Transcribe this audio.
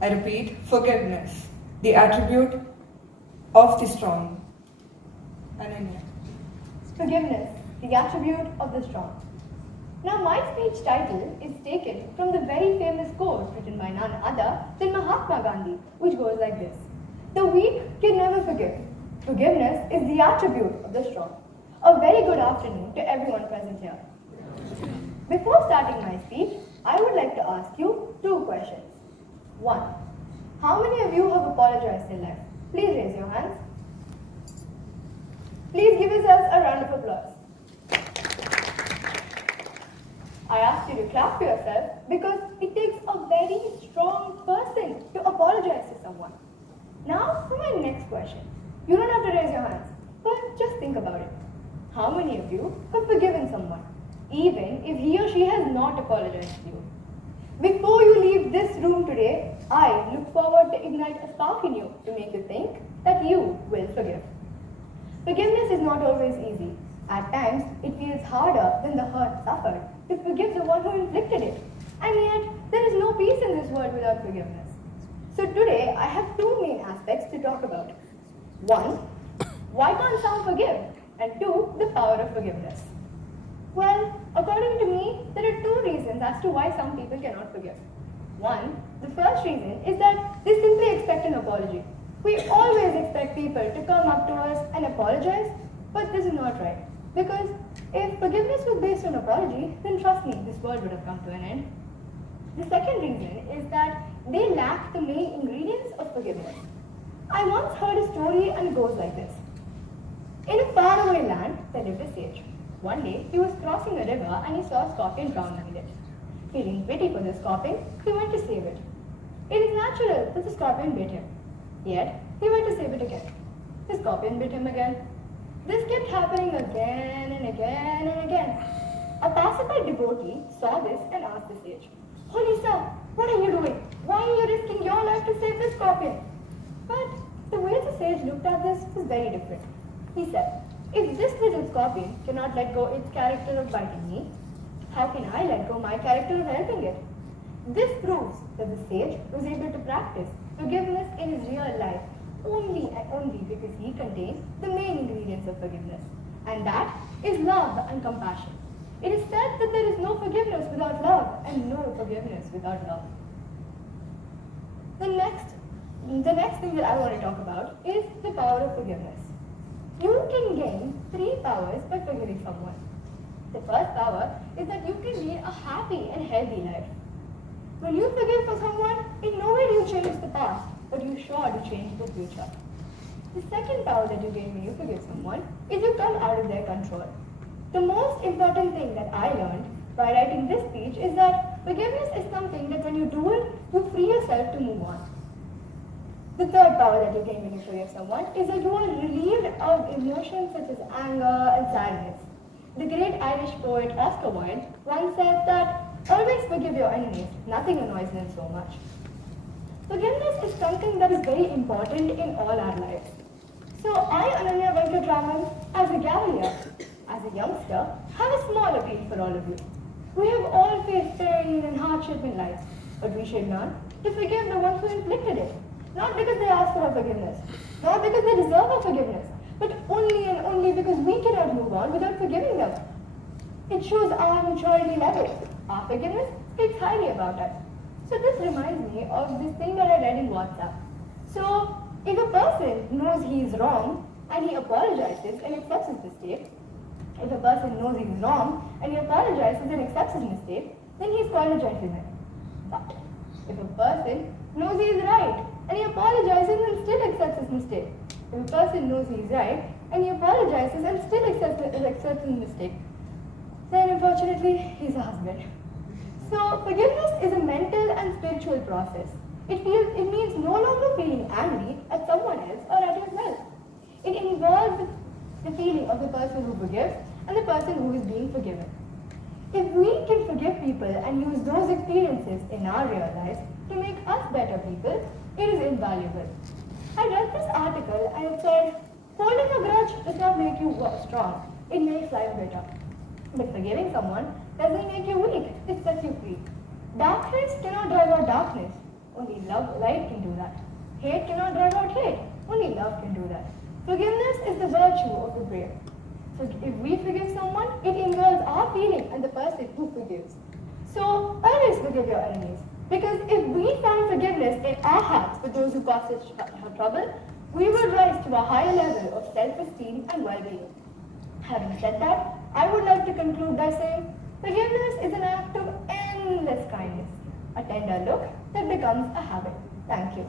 I repeat, forgiveness, the attribute of the strong. Ananya. Forgiveness, the attribute of the strong. Now, my speech title is taken from the very famous quote written by none other than Mahatma Gandhi, which goes like this: "The weak can never forgive. Forgiveness is the attribute of the strong." A very good afternoon to everyone present here. Before starting my speech, I would like to ask you two questions. One, how many of you have apologized in life? Please raise your hands. Please give yourselves a round of applause. I asked you to clap for yourself because it takes a very strong person to apologize to someone. Now for my next question. You don't have to raise your hands, but just think about it. How many of you have forgiven someone, even if he or she has not apologized to you? Before you leave this room today, I look forward to ignite a spark in you to make you think that you will forgive. Forgiveness is not always easy. At times, it feels harder than the hurt suffered to forgive the one who inflicted it. And yet, there is no peace in this world without forgiveness. So today, I have two main aspects to talk about. One, why can't some forgive? And two, the power of forgiveness. Well, according to me, there are two reasons as to why some people cannot forgive. One, the first reason is that they simply expect an apology. We always expect people to come up to us and apologize, but this is not right. Because if forgiveness was based on apology, then trust me, this world would have come to an end. The second reason is that they lack the main ingredients of forgiveness. I once heard a story and it goes like this. In a faraway land, there lived a sage. One day, he was crossing a river and he saw a scorpion drowned in it. Feeling pity for the scorpion, he went to save it. It is natural that the scorpion bit him. Yet, he went to save it again. The scorpion bit him again. This kept happening again and again and again. A passerby devotee saw this and asked the sage, "Holy sir, what are you doing? Why are you risking your life to save the scorpion?" But the way the sage looked at this was very different. He said, "If this little scorpion cannot let go its character of biting me, how can I let go my character of helping it?" This proves that the sage was able to practice forgiveness in his real life only and only because he contains the main ingredients of forgiveness. And that is love and compassion. It is said that there is no forgiveness without love and no forgiveness without love. The next thing that I want to talk about is the power of forgiveness. You can gain three powers by forgiving someone. The first power is that you can lead a happy and healthy life. When you forgive for someone, in no way do you change the past, but you sure to change the future. The second power that you gain when you forgive someone is you come out of their control. The most important thing that I learned by writing this speech is that forgiveness is something that when you do it, you free yourself to move on. The third power that you gain when you forgive someone is that you are relieved of emotions such as anger and sadness. The great Irish poet Oscar Wilde once said that, "Always forgive your enemies, nothing annoys them so much." Forgiveness is something that is very important in all our lives. So I, Ananya, Venkatraman, as a gavel, as a youngster, have a small appeal for all of you. We have all faced pain and hardship in life, but we should learn to forgive the ones who inflicted it. Not because they asked for our forgiveness, not because they deserve our forgiveness, but only and only because we cannot move on without forgiving them. It shows our maturity level. Our forgiveness speaks highly about us. So this reminds me of this thing that I read in WhatsApp. So if a person knows he is wrong and he apologizes and accepts his mistake, if a person knows he is wrong and he apologizes and accepts his mistake, then he is called a gentleman. But if a person knows he is right and he apologizes and still accepts his mistake, if a person knows he is right and he apologizes and still accepts his mistake, then unfortunately he's a husband. So forgiveness is a mental and spiritual process. It means no longer feeling angry at someone else or at yourself. It involves the feeling of the person who forgives and the person who is being forgiven. If we can forgive people and use those experiences in our real lives to make us better people, it is invaluable. I read this article and it said, holding a grudge does not make you strong, it makes life better. But forgiving someone doesn't make you weak, it sets you free. Darkness cannot drive out darkness. Only light can do that. Hate cannot drive out hate. Only love can do that. Forgiveness is the virtue of the brave. So if we forgive someone, it involves our feeling and the person who forgives. So always forgive your enemies. Because if we find forgiveness in our hearts for those who cause us trouble, we will rise to a higher level of self-esteem and well-being. Having said that, I would like to conclude by saying, forgiveness is an act of endless kindness, a tender look that becomes a habit. Thank you.